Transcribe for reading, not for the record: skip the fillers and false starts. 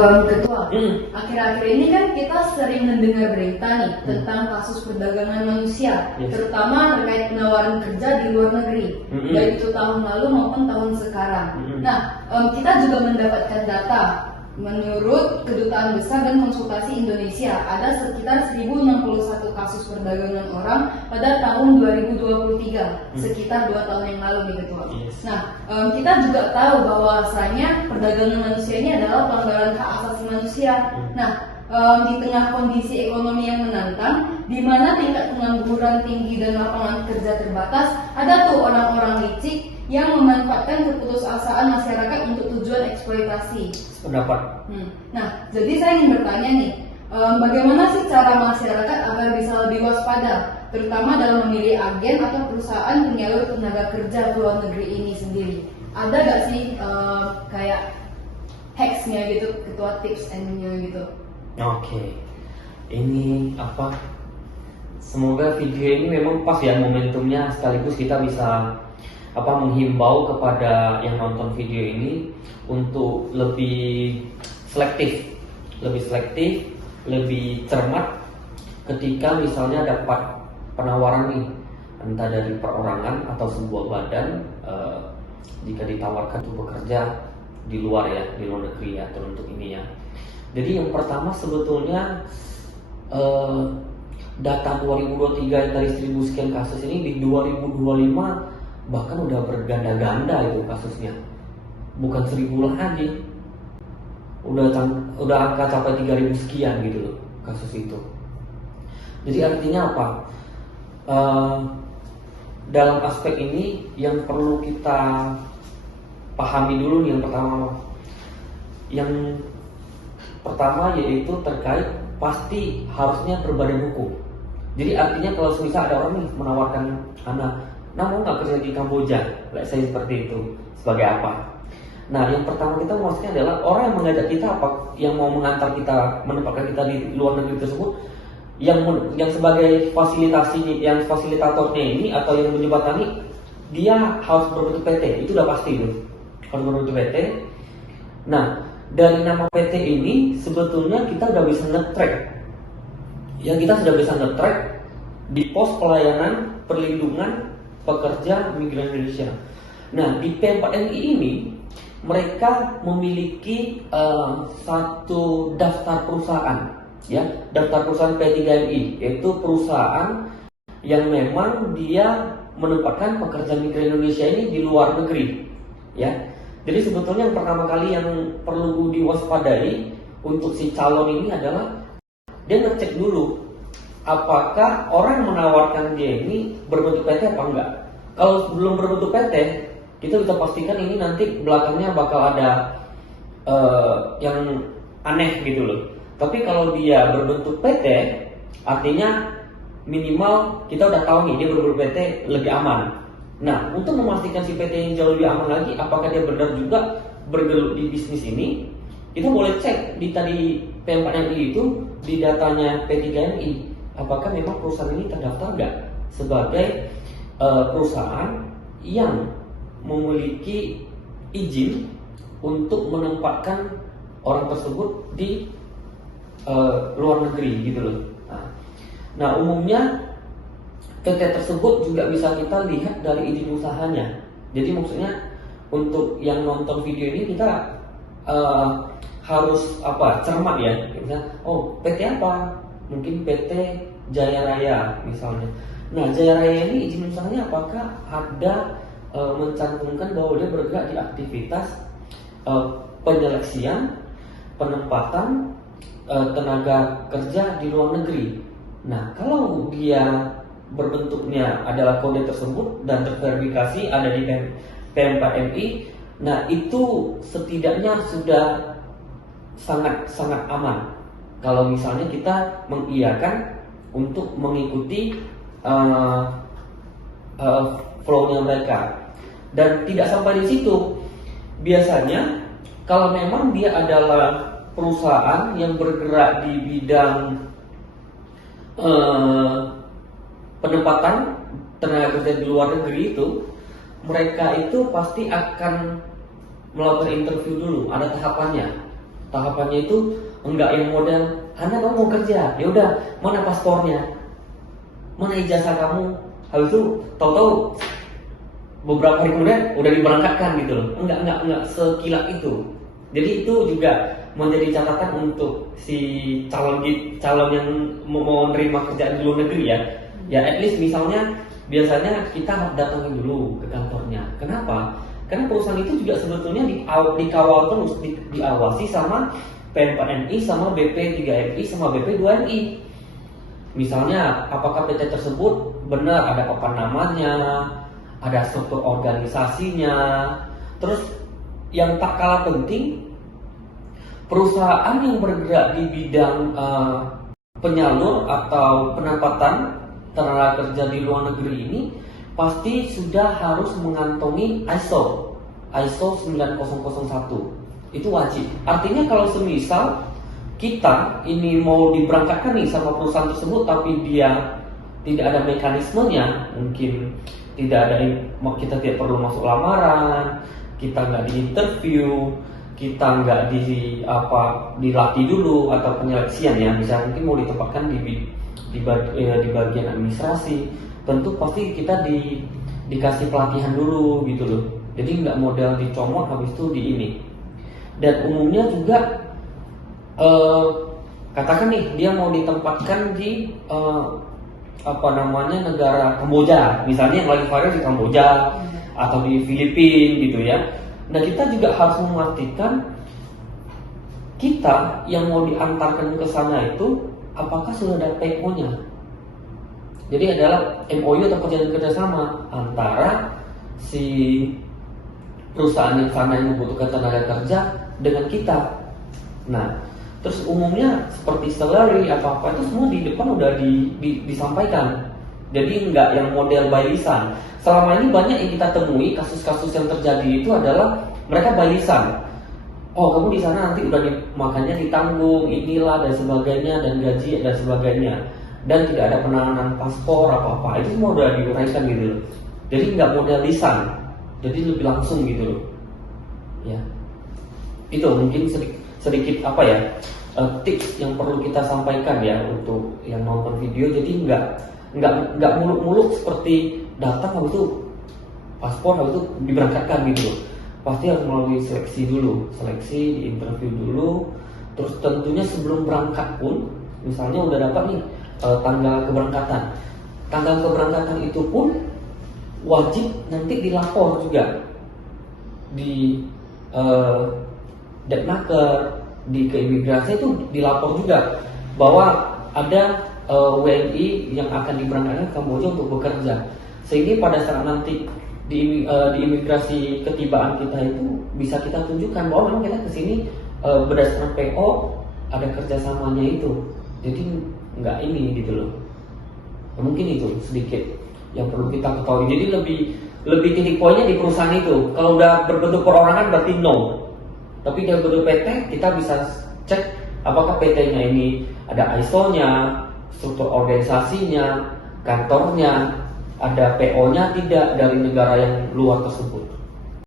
Ketua, akhir-akhir ini kan kita sering mendengar berita nih tentang kasus perdagangan manusia, terutama terkait penawaran kerja di luar negeri, baik itu tahun lalu maupun tahun sekarang. Nah, kita juga mendapatkan data. Menurut Kedutaan Besar dan Konsultasi Indonesia, ada sekitar 1061 kasus perdagangan orang pada tahun 2023, sekitar 2 tahun yang lalu nih Ketua. Nah, kita juga tahu bahwasanya perdagangan manusia ini adalah pelanggaran hak asasi manusia. Nah, di tengah kondisi ekonomi yang menantang, di mana tingkat pengangguran tinggi dan lapangan kerja terbatas, ada tuh orang-orang licik yang memanfaatkan keputusasaan masyarakat untuk tujuan eksploitasi. Pendapat. Nah, jadi saya ingin bertanya nih, bagaimana sih cara masyarakat agar bisa lebih waspada, terutama dalam memilih agen atau perusahaan penyalur tenaga kerja ke luar negeri ini sendiri? Ada gak sih kayak hacksnya gitu, Ketua, tips and-nya gitu? Oke. Ini apa? Semoga video ini memang pas ya momentumnya, sekaligus kita bisa menghimbau kepada yang nonton video ini untuk lebih selektif, lebih cermat ketika misalnya dapat penawaran nih, entah dari perorangan atau sebuah badan, jika ditawarkan untuk bekerja di luar negeri ya, atau untuk ini ya. Jadi yang pertama sebetulnya data 2023 yang dari 1000 sekian kasus ini di 2025 bahkan udah berganda-ganda itu kasusnya, bukan 1000 lagi, udah angka capai 3000 sekian gitu loh kasus itu. Jadi artinya apa? Dalam aspek ini yang perlu kita pahami dulu nih, yang pertama yaitu terkait pasti harusnya berbadan hukum. Jadi artinya kalau misal ada orang nih menawarkan mau nggak kerja di Kamboja, saya seperti itu, sebagai apa? Nah, yang pertama kita maksudnya adalah orang yang mengajak kita yang mau mengantar kita, menempatkan kita di luar negeri tersebut, yang sebagai fasilitatornya ini atau yang menjembatani, dia harus berbentuk PT, itu udah pasti tuh, harus berbentuk PT. Nah, dari nama PT ini sebetulnya kita udah bisa nge-track, kita sudah bisa nge-track di pos pelayanan perlindungan pekerja migran Indonesia. Nah, di P4MI ini mereka memiliki satu daftar perusahaan, daftar perusahaan P3MI, yaitu perusahaan yang memang dia menempatkan pekerja migran Indonesia ini di luar negeri, Jadi sebetulnya yang pertama kali yang perlu diwaspadai untuk si calon ini adalah dia ngecek dulu apakah orang yang menawarkan dia ini berbentuk PT apa enggak. Kalau belum berbentuk PT, kita bisa pastikan ini nanti belakangnya bakal ada yang aneh gitu loh. Tapi kalau dia berbentuk PT, artinya minimal kita udah tahu nih dia berbentuk PT lebih aman. Nah, untuk memastikan si PT yang jauh lebih aman lagi, apakah dia benar juga bergelut di bisnis ini, kita boleh cek di tadi P4MI itu di datanya P3MI. Apakah memang perusahaan ini terdaftar nggak sebagai perusahaan yang memiliki izin untuk menempatkan orang tersebut di luar negeri gitu loh. Nah, umumnya PT tersebut juga bisa kita lihat dari izin usahanya. Jadi maksudnya untuk yang nonton video ini kita harus cermat ya. Misalnya, PT apa? Mungkin PT Jaya Raya misalnya. Nah, Jaya Raya ini izin usahanya apakah ada mencantumkan bahwa dia bergerak di aktivitas penyeleksian, penempatan tenaga kerja di luar negeri. Nah, kalau dia berbentuknya adalah kode tersebut dan terverifikasi ada di P4MI, nah itu setidaknya sudah sangat aman. Kalau misalnya kita mengiyakan untuk mengikuti flow-nya mereka, dan tidak sampai di situ. Biasanya kalau memang dia adalah perusahaan yang bergerak di bidang penempatan tenaga kerja di luar negeri itu, mereka itu pasti akan melakukan interview dulu, ada tahapannya. Tahapannya itu enggak yang model, Anda kamu mau kerja, ya udah mana paspornya, mana ijazah kamu, habis itu tahu-tahu beberapa hari kemudian udah diberangkatkan gitu loh. Enggak sekilat itu. Jadi itu juga menjadi catatan untuk si calon yang mau menerima kerjaan di luar negeri ya. Ya at least misalnya biasanya kita datangin dulu ke kantornya. Kenapa? Karena perusahaan itu juga sebetulnya dikawal terus, diawasi sama PNPNI, sama BP3MI, sama BP2MI. Misalnya apakah PT tersebut benar ada papan namanya, ada struktur organisasinya. Terus yang tak kalah penting, perusahaan yang bergerak di bidang penyalur atau penempatan tenaga kerja di luar negeri ini pasti sudah harus mengantongi ISO 9001. Itu wajib. Artinya kalau semisal kita ini mau diberangkatkan nih sama perusahaan tersebut tapi dia tidak ada mekanismenya, mungkin kita tidak perlu masuk lamaran, kita nggak diinterview, kita nggak dilatih dulu atau penyeleksian ya, misalnya mungkin mau ditempatkan di bagian administrasi, tentu pasti kita dikasih pelatihan dulu gitu loh. Jadi nggak model dicomot habis itu di ini. Dan umumnya juga katakan nih dia mau ditempatkan di negara Kamboja, misalnya yang lagi viral di Kamboja atau di Filipina gitu ya. Nah kita juga harus memastikan kita yang mau diantarkan ke sana itu apakah sudah ada PO-nya. Jadi adalah MOU atau perjanjian kerjasama antara si perusahaan yang sana yang membutuhkan tenaga kerja dengan kita. Nah, terus umumnya seperti salary apa-apa itu semua di depan udah disampaikan. Jadi nggak yang model by lisan. Selama ini banyak yang kita temui kasus-kasus yang terjadi itu adalah mereka by lisan. Oh kamu di sana nanti udah makannya ditanggung, inilah dan sebagainya, dan gaji dan sebagainya, dan tidak ada penanganan paspor apa-apa, itu semua udah diuraikan gitu loh. Jadi nggak model lisan, jadi lebih langsung gitu loh. Ya, itu mungkin sedikit tips yang perlu kita sampaikan ya untuk yang nonton video. Jadi nggak muluk-muluk seperti datang habis itu paspor habis itu diberangkatkan gitu loh. Pasti harus melalui seleksi dulu, di interview dulu. Terus tentunya sebelum berangkat pun, misalnya udah dapat nih tanggal keberangkatan. Tanggal keberangkatan itu pun wajib nanti dilapor juga di Depnaker, di keimigrasi itu dilapor juga bahwa ada WNI yang akan diberangkatkan ke Kamboja untuk bekerja. Sehingga pada saat nanti di imigrasi ketibaan kita itu bisa kita tunjukkan bahwa memang kita kesini berdasarkan PO ada kerjasamanya itu. Jadi nggak ini gitu loh. Mungkin itu sedikit yang perlu kita ketahui. Jadi lebih titik poinnya di perusahaan itu. Kalau udah berbentuk perorangan berarti no. Tapi dalam bentuk PT kita bisa cek apakah PT-nya ini ada ISO-nya, struktur organisasinya, kantornya, ada PO-nya tidak dari negara yang luar tersebut.